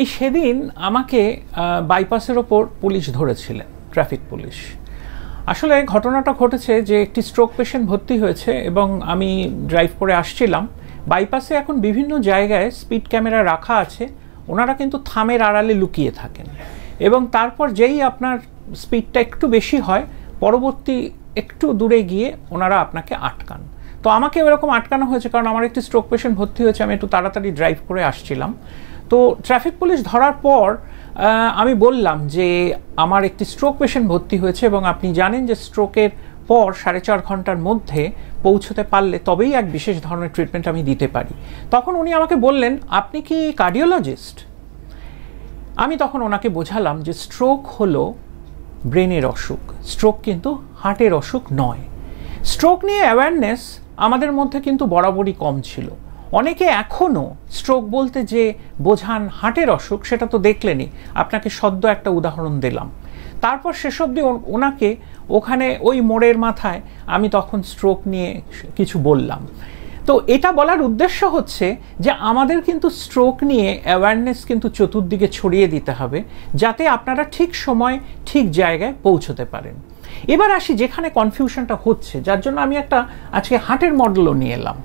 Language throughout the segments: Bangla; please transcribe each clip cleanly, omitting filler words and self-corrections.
এই সেদিন আমাকে বাইপাসের ওপর পুলিশ ধরেছিলেন, ট্রাফিক পুলিশ। আসলে ঘটনাটা ঘটেছে যে একটি স্ট্রোক পেশেন্ট ভর্তি হয়েছে এবং আমি ড্রাইভ করে আসছিলাম। বাইপাসে এখন বিভিন্ন জায়গায় স্পিড ক্যামেরা রাখা আছে, ওনারা কিন্তু থামের আড়ালে লুকিয়ে থাকেন এবং তারপর যেই আপনার স্পিডটা একটু বেশি হয় পরবর্তী একটু দূরে গিয়ে ওনারা আপনাকে আটকান। তো আমাকে এরকম আটকানো হয়েছে কারণ আমার একটি স্ট্রোক পেশেন্ট ভর্তি হয়েছে, আমি একটু তাড়াতাড়ি ড্রাইভ করে আসছিলাম। তো ট্রাফিক পুলিশ ধরার পর আমি বললাম যে আমার একটি স্ট্রোক পেশেন্ট ভর্তি হয়েছে এবং আপনি জানেন যে স্ট্রোকের পর 4.5 ঘন্টার মধ্যে পৌঁছতে পারলে তবেই এক বিশেষ ধরনের ট্রিটমেন্ট আমি দিতে পারি। তখন উনি আমাকে বললেন, আপনি কি কার্ডিওলজিস্ট? আমি তখন ওনাকে বোঝালাম যে স্ট্রোক হলো ব্রেনের অসুখ, স্ট্রোক কিন্তু হার্টের অসুখ নয়। স্ট্রোক নিয়ে অ্যাওয়ারনেস আমাদের মধ্যে কিন্তু বরাবরই কম ছিল। অনেকে এখনও স্ট্রোক বলতে যে বোঝান হার্টের অসুখ, সেটা তো দেখলেনই, আপনাকে সদ্য একটা উদাহরণ দিলাম। তারপর শেষ অবধি ওনাকে ওখানে ওই মোড়ের মাথায় আমি তখন স্ট্রোক নিয়ে কিছু বললাম। তো এটা বলার উদ্দেশ্য হচ্ছে যে আমাদের কিন্তু স্ট্রোক নিয়ে অ্যাওয়ারনেস কিন্তু চতুর্দিকে ছড়িয়ে দিতে হবে, যাতে আপনারা ঠিক সময় ঠিক জায়গায় পৌঁছতে পারেন। এবার আসি যেখানে কনফিউশনটা হচ্ছে, যার জন্য আমি একটা আজকে হার্টের মডেলও নিয়ে এলাম।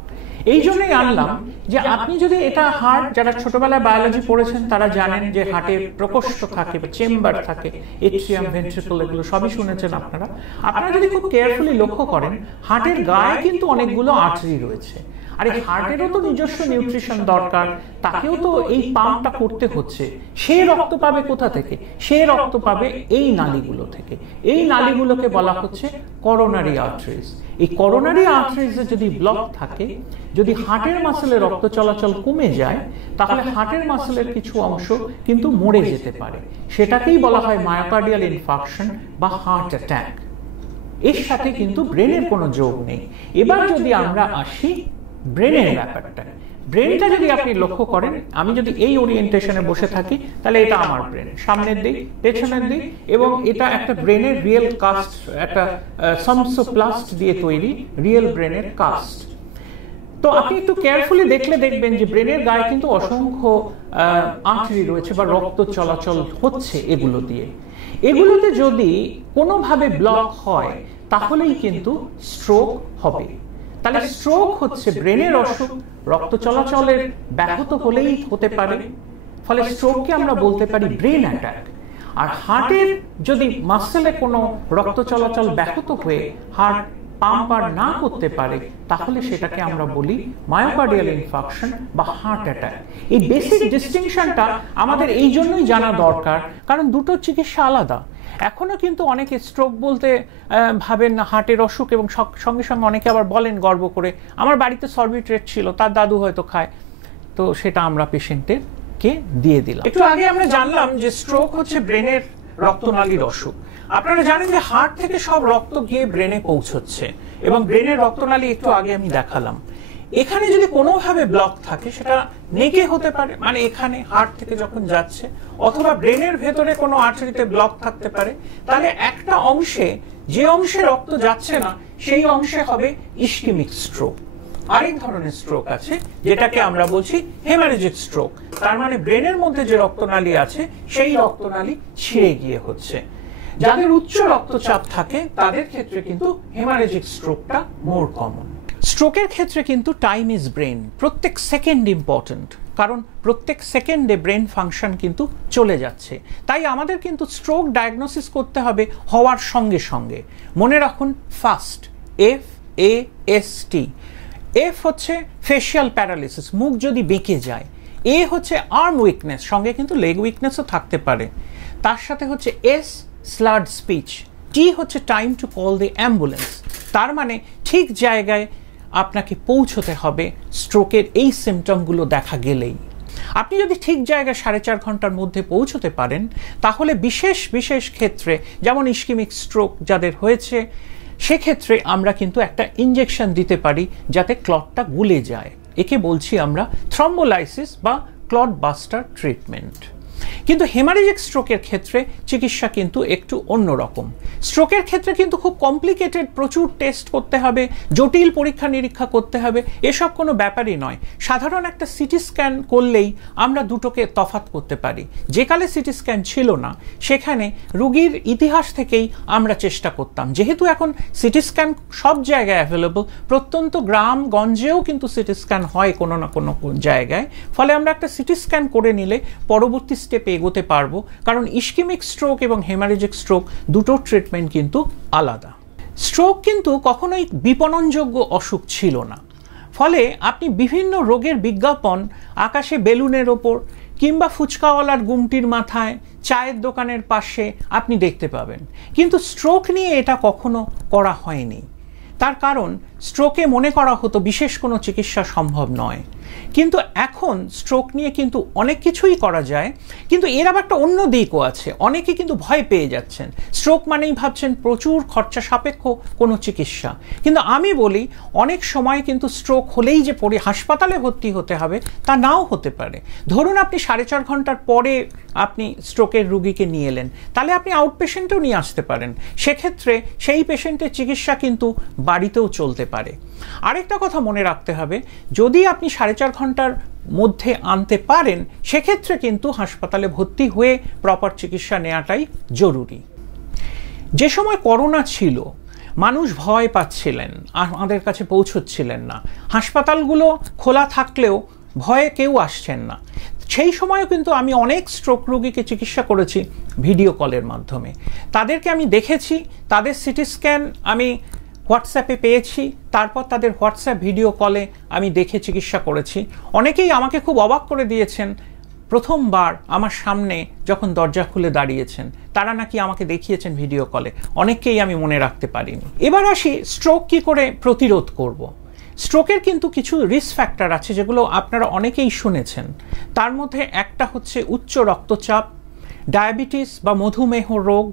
এই জন্যই আনলাম যে আপনি যদি এটা হার্ট, যারা ছোটবেলায় বায়োলজি পড়েছেন তারা জানেন যে হার্টের প্রকোষ্ঠ থাকে বা চেম্বার থাকে, এট্রিয়াম, ভেন্ট্রিকল, এগুলো সবই শুনেছেন আপনারা। আপনারা যদি খুব কেয়ারফুলি লক্ষ্য করেন, হার্টের গায়ে কিন্তু অনেকগুলো আর্টারি রয়েছে। আর এই হার্টেরও তো নিজস্ব নিউট্রিশন দরকার, তাকেও তো এই পাম্পটা করতে হচ্ছে। সে রক্ত পাবে কোথা থেকে? সে রক্ত পাবে এই নালীগুলো থেকে। এই নালীগুলোকে বলা হচ্ছে করোনারি আর্টারিজ। এই করোনারি আর্টারিজে যদি ব্লক থাকে, যদি হার্টের মাসলে রক্ত চলাচল কমে যায়, তাহলে হার্টের মাসলের কিছু অংশ কিন্তু মরে যেতে পারে। সেটাকেই বলা হয় মায়োকার্ডিয়াল ইনফার্কশন বা হার্ট অ্যাটাক। এর সাথে কিন্তু ব্রেনের কোনো যোগ নেই। এবার যদি আমরা আসি ব্রেনের ব্যাপারটা, ব্রেনটা যদি আপনি লক্ষ্য করেন, আমি যদি এই ওরিয়েন্টেশনে বসে থাকি তাহলে এটা আমার ব্রেন, সামনের দিক, পেছনের দিক, এবং এটা একটা ব্রেনের রিয়েল কাস্ট, একটা সামসোপ্লাস্ট দিয়ে তৈরি রিয়েল ব্রেনের কাস্ট। তো আপনি একটু কেয়ারফুলি দেখলে দেখবেন যে ব্রেনের গায়ে কিন্তু অসংখ্য আর্টারি রয়েছে বা রক্ত চলাচল হচ্ছে এগুলো দিয়ে। এগুলোতে যদি কোনোভাবে ব্লক হয় তাহলেই কিন্তু স্ট্রোক হবে। তাহলে স্ট্রোক হচ্ছে ব্রেনের অসুখ, রক্ত চলাচলের ব্যাহত হলেই হতে পারে, ফলে স্ট্রোককে আমরা বলতে পারি ব্রেন অ্যাটাক। আর হার্টের যদি মাসলে কোনো রক্ত চলাচল ব্যাহত হয়ে হার্ট পাম্প আর না করতে পারে, তাহলে সেটাকে আমরা বলি মায়োকার্ডিয়াল ইনফার্কশন বা হার্ট অ্যাটাক। এই বেসিক ডিস্টিংশনটা আমাদের এই জন্যই জানা দরকার, কারণ দুটো চিকিৎসা আলাদা। এখনো কিন্তু অনেকে স্ট্রোক বলতে ভাবেন না হার্টের অসুখ, এবং সঙ্গে সঙ্গে অনেকে আবার বলেন গর্ব করে, আমার বাড়িতে সরবিট্রেট ছিল, তার দাদু হয়তো খায়, তো সেটা আমরা পেশেন্টকে দিয়ে দিলাম। একটু আগে আমরা জানলাম যে স্ট্রোক হচ্ছে ব্রেনের রক্তনালীর অসুখ। আপনারা জানেন যে হার্ট থেকে সব রক্ত গিয়ে ব্রেনে পৌঁছচ্ছে, এবং ব্রেনের রক্তনালী একটু আগে আমি দেখালাম। এখানে যদি কোনোভাবে ব্লক থাকে, সেটা নেকে হতে পারে, মানে এখানে হার্ট থেকে যখন যাচ্ছে, অথবা ব্রেনের ভেতরে কোনো আর্টারিতে ব্লক থাকতে পারে। তাহলে একটা অংশে, যে অংশে রক্ত যাচ্ছে না, সেই অংশে হবে ইসকেমিক স্ট্রোক। আরেক ধরনের স্ট্রোক আছে যেটাকে আমরা বলছি হেমারেজিক স্ট্রোক। তার মানে ব্রেনের মধ্যে যে রক্তনালী আছে সেই রক্তনালী ছিঁড়ে গিয়ে হচ্ছে। যাদের উচ্চ রক্তচাপ থাকে তাদের ক্ষেত্রে কিন্তু হেমারেজিক স্ট্রোকটা মোর কমন। স্ট্রোকের ক্ষেত্রে কিন্তু টাইম ইজ ব্রেন, প্রত্যেক সেকেন্ড ইম্পর্টেন্ট, কারণ প্রত্যেক সেকেন্ডে ব্রেন ফাংশন কিন্তু চলে যাচ্ছে। তাই আমাদের কিন্তু স্ট্রোক ডায়াগনোসিস করতে হবে হওয়ার সঙ্গে সঙ্গে। মনে রাখুন, ফাস্ট, FAST। এফ হচ্ছে ফেশিয়াল প্যারালিসিস, মুখ যদি বেঁকে যায়। এ হচ্ছে আর্ম উইকনেস, সঙ্গে কিন্তু লেগ উইকনেসও থাকতে পারে। তার সাথে হচ্ছে S, স্লার্ড স্পিচ। টি হচ্ছে time to call the ambulance. তার মানে ঠিক জায়গায় আপনাকে পৌঁছতে হবে স্ট্রোকের এই সিমটমগুলো দেখা গেলেই। আপনি যদি ঠিক জায়গায় 4.5 ঘন্টার মধ্যে পৌঁছতে পারেন, তাহলে বিশেষ বিশেষ ক্ষেত্রে, যেমন ইসকেমিক স্ট্রোক যাদের হয়েছে, সেক্ষেত্রে আমরা কিন্তু একটা ইনজেকশন দিতে পারি যাতে ক্লটটা গুলে যায়। একে বলছি আমরা থ্রম্বোলাইসিস বা ক্লট বাস্টার ট্রিটমেন্ট। কিন্তু হেমারেজিক স্ট্রোকের ক্ষেত্রে চিকিৎসা কিন্তু একটু অন্যরকম। স্ট্রোকের ক্ষেত্রে কিন্তু খুব কমপ্লিকেটেড, প্রচুর টেস্ট করতে হবে, জটিল পরীক্ষা নিরীক্ষা করতে হবে, এসব কোনো ব্যাপারই নয়। সাধারণ একটা সিটি স্ক্যান করলেই আমরা দুটোকে তফাৎ করতে পারি। যেকালে সিটি স্ক্যান ছিল না, সেখানে রোগীর ইতিহাস থেকেই আমরা চেষ্টা করতাম। যেহেতু এখন সিটি স্ক্যান সব জায়গায় অ্যাভেলেবল, প্রত্যন্ত গ্রাম গঞ্জেও কিন্তু সিটি স্ক্যান হয় কোনো না কোনো জায়গায়, ফলে আমরা একটা সিটি স্ক্যান করে নিলে পরবর্তী স্টেপে এগোতে পারবো। কারণ ইস্কেমিক স্ট্রোক এবং হেমারেজিক স্ট্রোক দুটোর ট্রিটমেন্ট কিন্তু আলাদা। স্ট্রোক কিন্তু কখনোই বিপণনযোগ্য অসুখ ছিল না, ফলে আপনি বিভিন্ন রোগের বিজ্ঞাপন আকাশে বেলুনের ওপর কিংবা ফুচকাওয়ালার গুমটির মাথায়, চায়ের দোকানের পাশে আপনি দেখতে পাবেন। কিন্তু স্ট্রোক নিয়ে এটা কখনো করা হয়নি। তার কারণ স্ট্রোকে মনে করা হতো বিশেষ কোনো চিকিৎসা সম্ভব নয়। কিন্তু এখন স্ট্রোক নিয়ে কিন্তু অনেক কিছুই করা যায়। কিন্তু এর আবার একটা অন্য দিকও আছে। অনেকে কিন্তু ভয় পেয়ে যাচ্ছেন, স্ট্রোক মানেই ভাবছেন প্রচুর খরচা সাপেক্ষ কোনো চিকিৎসা। কিন্তু আমি বলি, অনেক সময় কিন্তু স্ট্রোক হলেই যে হাসপাতালে ভর্তি হতে হবে তা নাও হতে পারে। ধরুন আপনি 4.5 ঘন্টার পরে আপনি স্ট্রোকের রুগীকে নিয়ে এলেন, তাহলে আপনি আউটপেশেন্টও নিয়ে আসতে পারেন। সেক্ষেত্রে সেই পেশেন্টের চিকিৎসা কিন্তু বাড়িতেও চলতে পারে। আরেকটা কথা মনে রাখতে হবে, যদি আপনি 4.5 ঘন্টার মধ্যে আনতে পারেন, সেক্ষেত্রে কিন্তু হাসপাতালে ভর্তি হয়ে প্রপার চিকিৎসা নেওয়াটাই জরুরি। যে সময় করোনা ছিল, মানুষ ভয় পাচ্ছিলেন, আমাদের কাছে পৌঁছচ্ছিলেন না, হাসপাতালগুলো খোলা থাকলেও ভয়ে কেউ আসছেন না। সেই সময়ও কিন্তু আমি অনেক স্ট্রোক রোগীকে চিকিৎসা করেছি ভিডিও কলের মাধ্যমে। তাদেরকে আমি দেখেছি, তাদের সিটি স্ক্যান আমি হোয়াটসঅ্যাপে পেয়েছি, তারপর তাদের হোয়াটসঅ্যাপ ভিডিও কলে আমি দেখে চিকিৎসা করেছি। অনেকেই আমাকে খুব অবাক করে দিয়েছেন, প্রথমবার আমার সামনে যখন দরজা খুলে দাঁড়িয়েছেন, তারা নাকি আমাকে দেখিয়েছেন ভিডিও কলে। অনেককেই আমি মনে রাখতে পারিনি। এবার আসি, স্ট্রোক কি করে প্রতিরোধ করব। স্ট্রোকের কিন্তু কিছু রিস্ক ফ্যাক্টর আছে, যেগুলো আপনারা অনেকেই শুনেছেন। তার মধ্যে একটা হচ্ছে উচ্চ রক্তচাপ, ডায়াবেটিস বা মধুমেহ রোগ,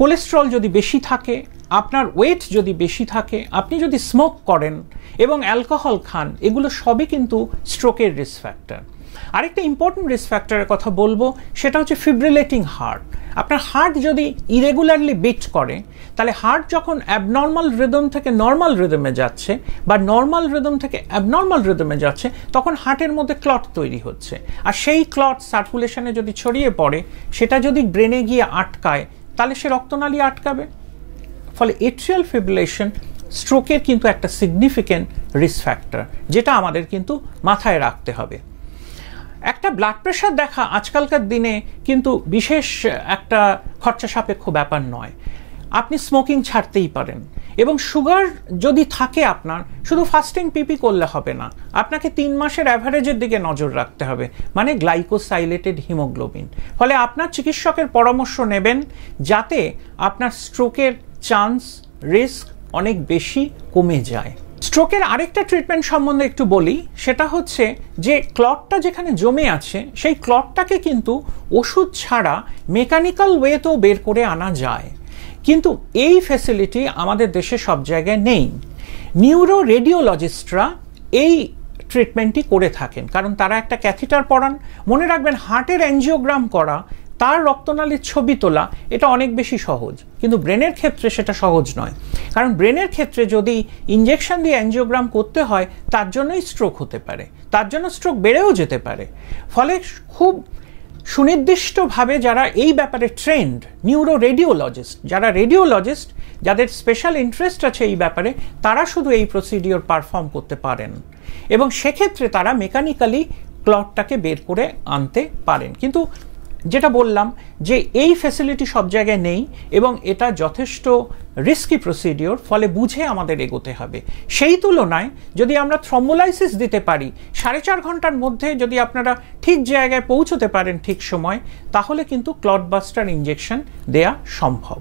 কোলেস্টেরল যদি বেশি থাকে, আপনার ওয়েট যদি বেশি থাকে, আপনি যদি স্মোক করেন এবং অ্যালকোহল খান, এগুলো সবই কিন্তু স্ট্রোকের রিস্ক ফ্যাক্টর। আরেকটা ইম্পর্টেন্ট রিস্ক ফ্যাক্টরের কথা বলবো, সেটা হচ্ছে ফিব্রিলেটিং হার্ট। আপনার হার্ট যদি ইরেগুলারলি বিট করে, তাহলে হার্ট যখন অ্যাবনর্মাল রিদম থেকে নর্মাল রিদমে যাচ্ছে বা নর্মাল রিদম থেকে অ্যাবনর্মাল রিদমে যাচ্ছে, তখন হার্টের মধ্যে ক্লট তৈরি হচ্ছে। আর সেই ক্লট সার্কুলেশনে যদি ছড়িয়ে পড়ে, সেটা যদি ব্রেনে গিয়ে আটকায়, তাহলে সে রক্তনালী আটকাবে। ফলে এট্রিয়াল ফিব্রিলেশন স্ট্রোকের কিন্তু একটা সিগনিফিক্যান্ট রিস্ক ফ্যাক্টর, যেটা আমাদের কিন্তু মাথায় রাখতে হবে। একটা ব্লাড প্রেশার দেখা আজকালকার দিনে কিন্তু বিশেষ একটা খরচা সাপেক্ষ ব্যাপার নয়। আপনি স্মোকিং ছাড়তেই পারেন, এবং সুগার যদি থাকে আপনার, শুধু ফাস্টিং পিপি করলে হবে না, আপনাকে 3 মাসের অ্যাভারেজের দিকে নজর রাখতে হবে, মানে গ্লাইকোসাইলেটেড হিমোগ্লোবিন। ফলে আপনার চিকিৎসকের পরামর্শ নেবেন, যাতে আপনার স্ট্রোকের চান্স, রিস্ক অনেক বেশি কমে যায়। স্ট্রোকের আরেকটা ট্রিটমেন্ট সম্বন্ধে একটু বলি, সেটা হচ্ছে যে ক্লটটা যেখানে জমে আছে, সেই ক্লটটাকে কিন্তু ওষুধ ছাড়া মেকানিক্যাল ওয়েতেও বের করে আনা যায়। কিন্তু এই ফ্যাসিলিটি আমাদের দেশে সব জায়গায় নেই। নিউরো রেডিওলজিস্টরা এই ট্রিটমেন্টটি করে থাকেন, কারণ তারা একটা ক্যাথিটার পরান। মনে রাখবেন, হার্টের অ্যাঞ্জিওগ্রাম করা, তার রক্তনালীর ছবি তোলা, এটা অনেক বেশি সহজ, কিন্তু ব্রেনের ক্ষেত্রে সেটা সহজ নয়। কারণ ব্রেনের ক্ষেত্রে যদি ইনজেকশন দিয়ে অ্যাঞ্জিওগ্রাম করতে হয়, তার জন্যই স্ট্রোক হতে পারে, তার জন্য স্ট্রোক বেড়েও যেতে পারে। ফলে খুব সুনির্দিষ্টভাবে যারা এই ব্যাপারে ট্রেন্ড, নিউরো রেডিওলজিস্ট, যারা রেডিওলজিস্ট, যাদের স্পেশাল ইন্টারেস্ট আছে এই ব্যাপারে, তারা শুধু এই প্রসিডিওর পারফর্ম করতে পারেন, এবং সেক্ষেত্রে তারা মেকানিক্যালি ক্লটটাকে বের করে আনতে পারেন। কিন্তু যেটা বললাম, যে এই ফ্যাসিলিটি সব জায়গায় নেই, এবং এটা যথেষ্ট রিস্কি প্রসিডিওর, ফলে বুঝে আমাদের এগোতে হবে। সেই তুলনায় যদি আমরা থ্রম্বোলাইসিস দিতে পারি, 4.5 ঘন্টার মধ্যে যদি আপনারা ঠিক জায়গায় পৌঁছতে পারেন ঠিক সময়, তাহলে কিন্তু ক্লটবাস্টার ইনজেকশন দেয়া সম্ভব।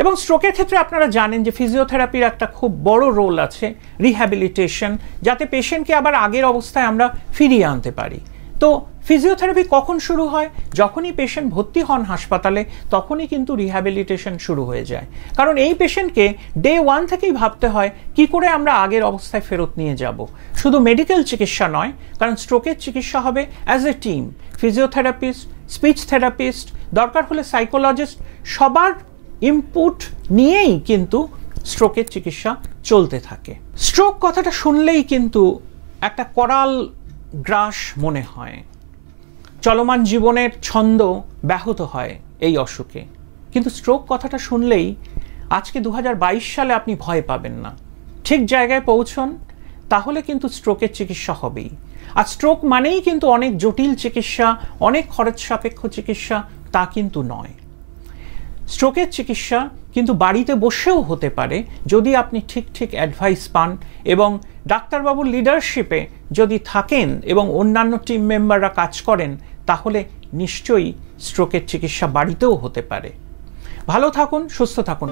এবং স্ট্রোকের ক্ষেত্রে আপনারা জানেন যে ফিজিওথেরাপির একটা খুব বড় রোল আছে, রিহ্যাবিলিটেশন, যাতে পেশেন্টকে আবার আগের অবস্থায় আমরা ফিরিয়ে আনতে পারি। তো ফিজিওথেরাপি কখন শুরু হয়? যখনই পেশেন্ট ভর্তি হন হাসপাতালে, তখনই কিন্তু রিহ্যাবিলিটেশন শুরু হয়ে যায়। কারণ এই পেশেন্টকে ডে 1 থেকেই ভাবতে হয় কি করে আমরা আগের অবস্থায় ফেরত নিয়ে যাব। শুধু মেডিকেল চিকিৎসা নয়, কারণ স্ট্রোকের চিকিৎসা হবে as a team, physiotherapist, speech therapist, দরকার হলে সাইকোলজিস্ট, সবার ইনপুট নিয়েই কিন্তু স্ট্রোকের চিকিৎসা চলতে থাকে। স্ট্রোক কথাটা শুনলেই কিন্তু একটা করাল গ্রাস মনে হয়, চলমান জীবনের ছন্দ ব্যাহত হয় এই অসুখে। কিন্তু স্ট্রোক কথাটা শুনলেই আজকে 2022 সালে আপনি ভয় পাবেন না। ঠিক জায়গায় পৌঁছন, তাহলে কিন্তু স্ট্রোকের চিকিৎসা হবেই। আর স্ট্রোক মানেই কিন্তু অনেক জটিল চিকিৎসা, অনেক খরচ সাপেক্ষ চিকিৎসা তা কিন্তু নয়। স্ট্রোকের চিকিৎসা কিন্তু বাড়িতে বসেও হতে পারে যদি আপনি ঠিক অ্যাডভাইস পান এবং ডাক্তারবাবুর লিডারশিপে যদি থাকেন এবং অন্যান্য টিম মেম্বাররা কাজ করেন, তাহলে নিশ্চয়ই স্ট্রোকের চিকিৎসা বাড়িতেও হতে পারে। ভালো থাকুন, সুস্থ থাকুন।